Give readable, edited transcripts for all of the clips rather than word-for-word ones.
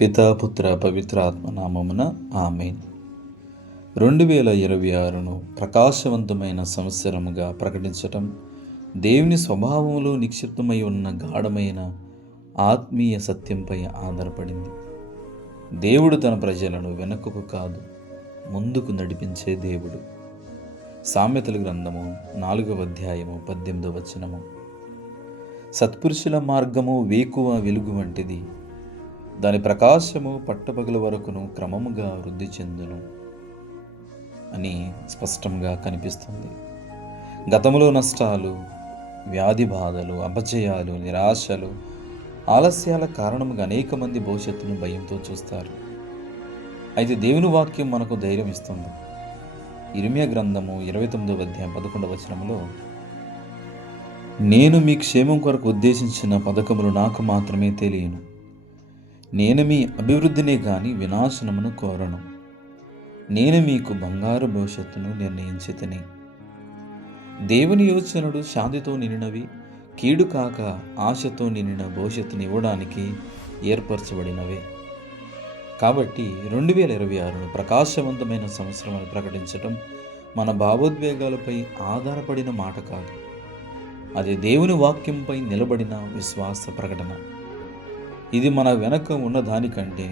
పితా పుత్ర పవిత్రాత్మ నామమున ఆమేన్. 2026ను ప్రకాశవంతమైన సంవత్సరముగా ప్రకటించటం దేవుని స్వభావములో నిక్షిప్తమై ఉన్న గాఢమైన ఆత్మీయ సత్యంపై ఆధారపడింది. దేవుడు తన ప్రజలను వెనుకకు కాదు, ముందుకు నడిపించే దేవుడు. సామెతల గ్రంథము 4వ అధ్యాయము 18వ వచనము. సత్పురుషుల మార్గము వేకువ వెలుగు వంటిది, దాని ప్రకాశము పట్టపగల వరకును క్రమముగా వృద్ధి చెందును అని స్పష్టంగా కనిపిస్తుంది. గతంలో నష్టాలు, వ్యాధి బాధలు, అపజయాలు, నిరాశలు, ఆలస్యాల కారణముగా అనేక మంది భవిష్యత్తును భయంతో చూస్తారు. అయితే దేవుని వాక్యం మనకు ధైర్యం ఇస్తుంది. ఇర్మీయా గ్రంథము 29వ అధ్యాయం 11వ వచనములో, నేను మీ క్షేమం కొరకు ఉద్దేశించిన పథకములు నాకు మాత్రమే తెలియను, నేను మీ అభివృద్ధినే గాని వినాశనమును కోరను, నేను మీకు బంగారు భవిష్యత్తును నిర్ణయించితిని. దేవుని యోచనలు శాంతితో నిండినవి, కీడు కాక ఆశతో నిండిన భవిష్యత్తును ఇవ్వడానికి ఏర్పరచబడినవే. కాబట్టి 2026ను ప్రకాశవంతమైన సంవత్సరమని ప్రకటించటం మన భావోద్వేగాలపై ఆధారపడిన మాట కాదు, అది దేవుని వాక్యంపై నిలబడిన విశ్వాస ప్రకటన. ఇది మన వెనక ఉన్న దానికంటే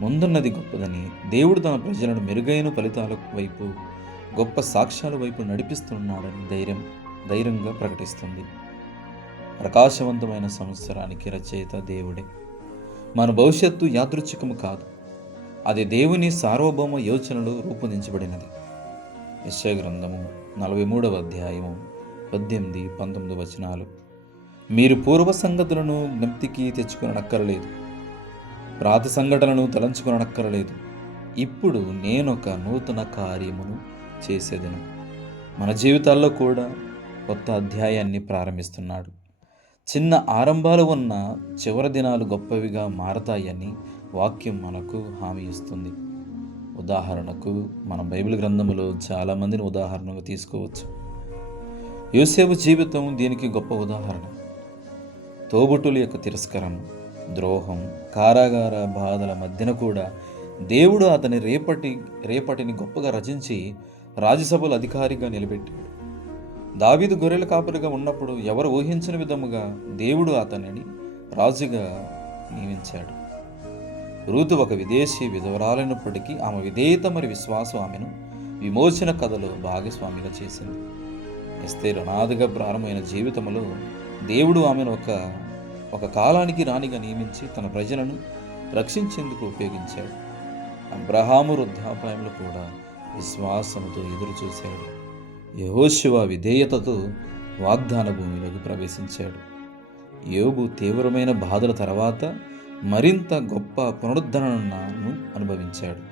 ముందున్నది గొప్పదని, దేవుడు తన ప్రజలను మెరుగైన ఫలితాల వైపు, గొప్ప సాక్ష్యాల వైపు నడిపిస్తున్నాడని ధైర్యంగా ప్రకటిస్తుంది. ప్రకాశవంతమైన సంవత్సరానికి రచయిత దేవుడే. మన భవిష్యత్తు యాదృచ్ఛికము కాదు, అది దేవుని సార్వభౌమ యోచనలో రూపొందించబడినది. యెషయా గ్రంథము 43వ అధ్యాయము 18, 19 వచనాలు. మీరు పూర్వ సంగతులను జ్ఞప్తికి తెచ్చుకొనక్కరలేదు, ప్రాత సంఘటనలను తలంచుకొనక్కరలేదు. ఇప్పుడు నేనొక నూతన కార్యమును చేసేదను. మన జీవితాల్లో కూడా కొత్త అధ్యాయాన్ని ప్రారంభిస్తున్నాడు. చిన్న ఆరంభాలు ఉన్న చివరి దినాలు గొప్పవిగా మారతాయని వాక్యం మనకు హామీ ఇస్తుంది. ఉదాహరణకు మనం బైబిల్ గ్రంథములో చాలామందిని ఉదాహరణగా తీసుకోవచ్చు. యోసేపు జీవితం దీనికి గొప్ప ఉదాహరణ. తోబుట్టుల యొక్క తిరస్కారం, ద్రోహం, కారాగార బాధల మధ్యన కూడా దేవుడు అతని రేపటిని గొప్పగా రచించి రాజ్యసభలో అధికారిగా నిలబెట్టాడు. దావీదు గొర్రెల కాపరిగా ఉన్నప్పుడు ఎవరు ఊహించిన విధముగా దేవుడు అతనిని రాజుగా నియమించాడు. రూతు ఒక విదేశీ విధవరాలైనప్పటికీ ఆమె విధేయత మరియు విశ్వాసం ఆమెను విమోచన కథలో భాగస్వామిగా చేసింది. ఎస్తేరు అనాథగా ప్రారంభమైన జీవితంలో దేవుడు ఆమెను ఒక కాలానికి రాణిగా నియమించి తన ప్రజలను రక్షించేందుకు ఉపయోగించాడు. అబ్రహాము వృద్ధాపాయంలో కూడా విశ్వాసంతో ఎదురు చూశాడు. యెహోషువ విధేయతతో వాగ్దాన భూమిలోకి ప్రవేశించాడు. యోబు తీవ్రమైన బాధల తర్వాత మరింత గొప్ప పునరుద్ధరణను అనుభవించాడు.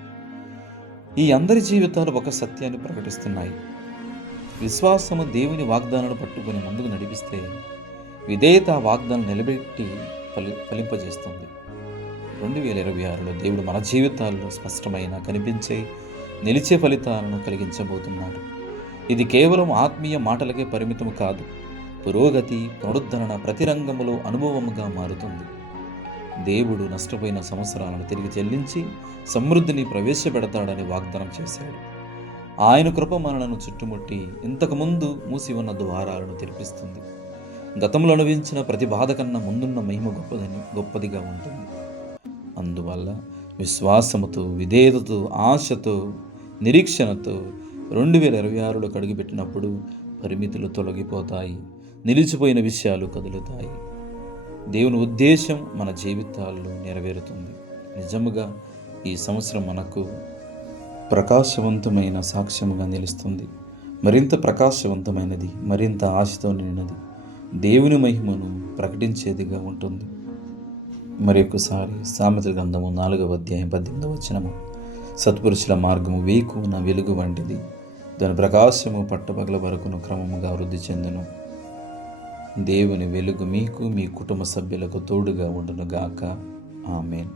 ఈ అందరి జీవితాలు ఒక సత్యాన్ని ప్రకటిస్తున్నాయి. విశ్వాసము దేవుని వాగ్దానాలు పట్టుకుని ముందుకు నడిపిస్తే విధేయత వాగ్దానం నిలబెట్టి ఫలింపజేస్తుంది. 2026లో దేవుడు మన జీవితాల్లో స్పష్టమైన, కనిపించే, నిలిచే ఫలితాలను కలిగించబోతున్నాడు. ఇది కేవలం ఆత్మీయ మాటలకే పరిమితం కాదు, పురోగతి, పునరుద్ధరణ ప్రతి రంగంలో అనుభవముగా మారుతుంది. దేవుడు నష్టపోయిన సంవత్సరాలను తిరిగి చెల్లించి సమృద్ధిని ప్రవేశపెడతాడని వాగ్దానం చేశాడు. ఆయన కృప మనలను చుట్టుముట్టి ఇంతకుముందు మూసి ఉన్న ద్వారాలను తెరిపిస్తుంది. గతంలో అనుభవించిన ప్రతి బాధ కన్నా ముందున్న మహిమ గొప్పదిగా ఉంటుంది. అందువల్ల విశ్వాసముతో, విధేయతతో, ఆశతో, నిరీక్షణతో 2026లో అడుగుపెట్టినప్పుడు పరిమితులు తొలగిపోతాయి, నిలిచిపోయిన విషయాలు కదులుతాయి. దేవుని ఉద్దేశం మన జీవితాల్లో నెరవేరుతుంది. నిజముగా ఈ సంవత్సరం మనకు ప్రకాశవంతమైన సాక్ష్యముగా నిలుస్తుంది. మరింత ప్రకాశవంతమైనది, మరింత ఆశతో నిండినది, దేవుని మహిమను ప్రకటించేదిగా ఉంటుంది. మరొకసారి సామెతల గ్రంథము 4వ అధ్యాయం 18వ వచనము. సత్పురుషుల మార్గము వేకువన వెలుగు వంటిది, దాని ప్రకాశము పట్టపగల వరకును క్రమముగా వృద్ధి చెందును. దేవుని వెలుగు మీకు, మీ కుటుంబ సభ్యులకు తోడుగా ఉండును గాక. ఆమేన్.